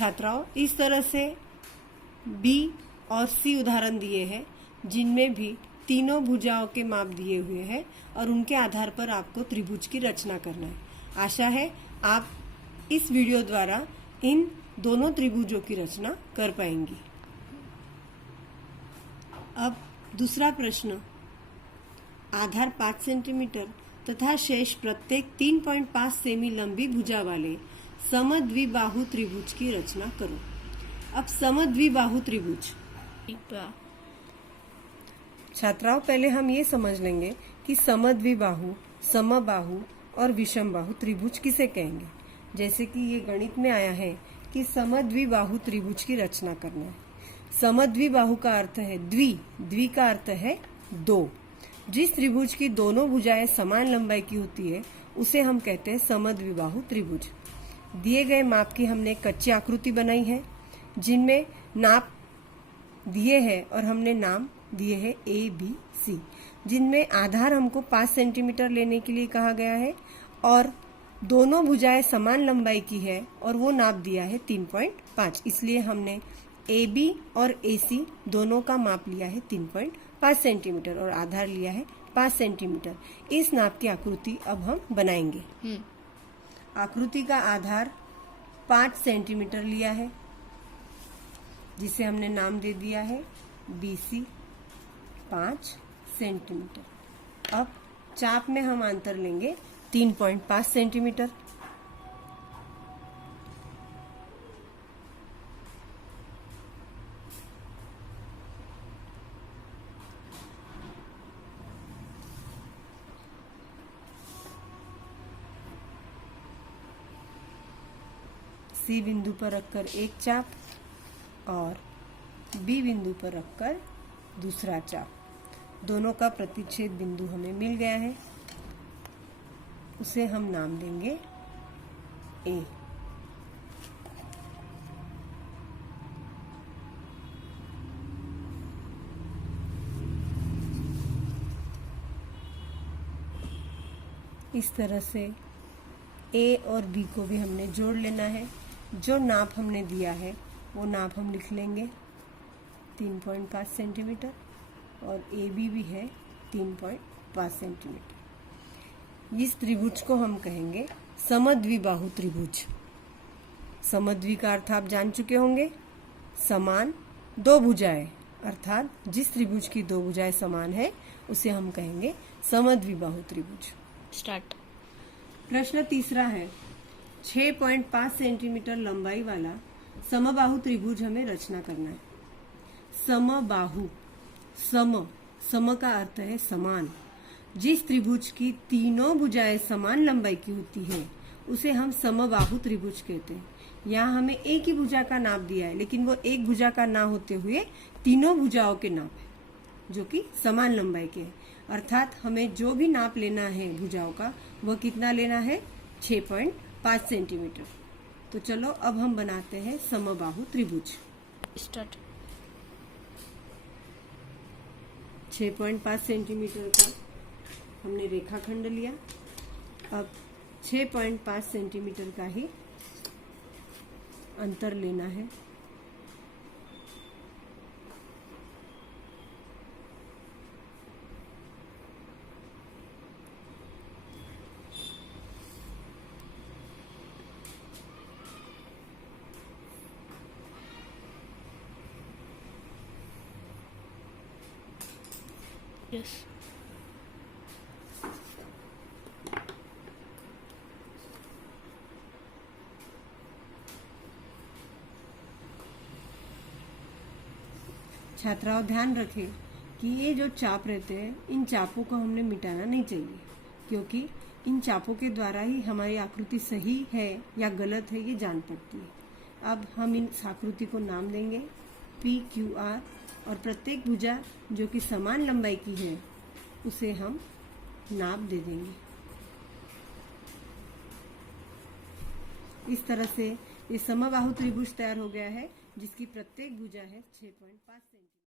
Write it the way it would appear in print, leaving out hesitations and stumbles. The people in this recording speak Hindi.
छात्राओं, इस तरह से बी और सी उदाहरण दिए हैं जिनमें भी तीनों भुजाओं के माप दिए हुए हैं और उनके आधार पर आपको त्रिभुज की रचना करना है। आशा है आप इस वीडियो द्वारा इन दोनों त्रिभुजों की रचना कर पाएंगी। अब दूसरा प्रश्न, आधार 5 सेंटीमीटर तथा शेष प्रत्येक 3.5 सेमी लंबी भुजा वाले समद्विबाहु त्रिभुज की रचना करो। अब समद्विबाहु त्रिभुज, छात्राओं पहले हम ये समझ लेंगे कि समद्विबाहु, समबाहु और विषमबाहु त्रिभुज किसे कहेंगे। जैसे कि ये गणित में आया है कि समद्विबाहु त्रिभुज की रचना करना है। समद्विबाहु का अर्थ है द्वि का अर्थ है दो। जिस त्रिभुज की दोनों भुजाएं समान लंबाई की होती है उसे हम कहते हैं समद्विबाहु त्रिभुज। दिए गए माप की हमने कच्ची आकृति बनाई है जिनमें नाप दिए हैं और हमने नाम दिए हैं ए बी सी, जिनमें आधार हमको 5 सेंटीमीटर लेने के लिए कहा गया है और दोनों भुजाएं समान लंबाई की है और वो नाप दिया है 3.5। इसलिए हमने ए बी और ए सी दोनों का माप लिया है 3.5 सेंटीमीटर और आधार लिया है 5 सेंटीमीटर। इस नाप की आकृति अब हम बनाएंगे। आकृति का आधार 5 सेंटीमीटर लिया है जिसे हमने नाम दे दिया है BC 5 सेंटीमीटर। अब चाप में हम अंतर लेंगे 3.5 सेंटीमीटर। सी बिंदु पर रखकर एक चाप और बी बिंदु पर रखकर दूसरा चाप, दोनों का प्रतिच्छेद बिंदु हमें मिल गया है, उसे हम नाम देंगे ए। इस तरह से ए और बी को भी हमने जोड़ लेना है। जो नाप हमने दिया है वो नाप हम लिख लेंगे 3.5 सेंटीमीटर और ए बी भी है 3.5 सेंटीमीटर। इस त्रिभुज को हम कहेंगे समद्विबाहु त्रिभुज। समद्वि का अर्थ आप जान चुके होंगे, समान दो भुजाएं, अर्थात जिस त्रिभुज की दो भुजाएं समान है उसे हम कहेंगे समद्विबाहु त्रिभुज। स्टार्ट। प्रश्न तीसरा है, 6.5 सेंटीमीटर लंबाई वाला समबाहु त्रिभुज हमें रचना करना है। समबाहु, सम का अर्थ है समान। जिस त्रिभुज की तीनों भुजाएं समान लंबाई की होती है उसे हम समबाहु त्रिभुज कहते हैं। यहाँ हमें एक ही भुजा का नाप दिया है लेकिन वो एक भुजा का ना होते हुए तीनों भुजाओं के नाप है जो कि समान लंबाई के है। अर्थात हमें जो भी नाप लेना है भुजाओं का वह कितना लेना है, 6.5 सेंटीमीटर। तो चलो अब हम बनाते हैं समबाहु त्रिभुज। स्टार्ट। 6.5 सेंटीमीटर का हमने रेखाखंड लिया। अब 6.5 सेंटीमीटर का ही अंतर लेना है। यस। छात्राओं ध्यान रखें कि ये जो चाप रहते हैं इन चापों को हमने मिटाना नहीं चाहिए, क्योंकि इन चापों के द्वारा ही हमारी आकृति सही है या गलत है ये जान पड़ती है। अब हम इन आकृति को नाम देंगे PQR और प्रत्येक भुजा जो कि समान लंबाई की है उसे हम नाप दे देंगे। इस तरह से ये समबाहु त्रिभुज तैयार हो गया है जिसकी प्रत्येक भुजा है 6.5 सेंटीमीटर।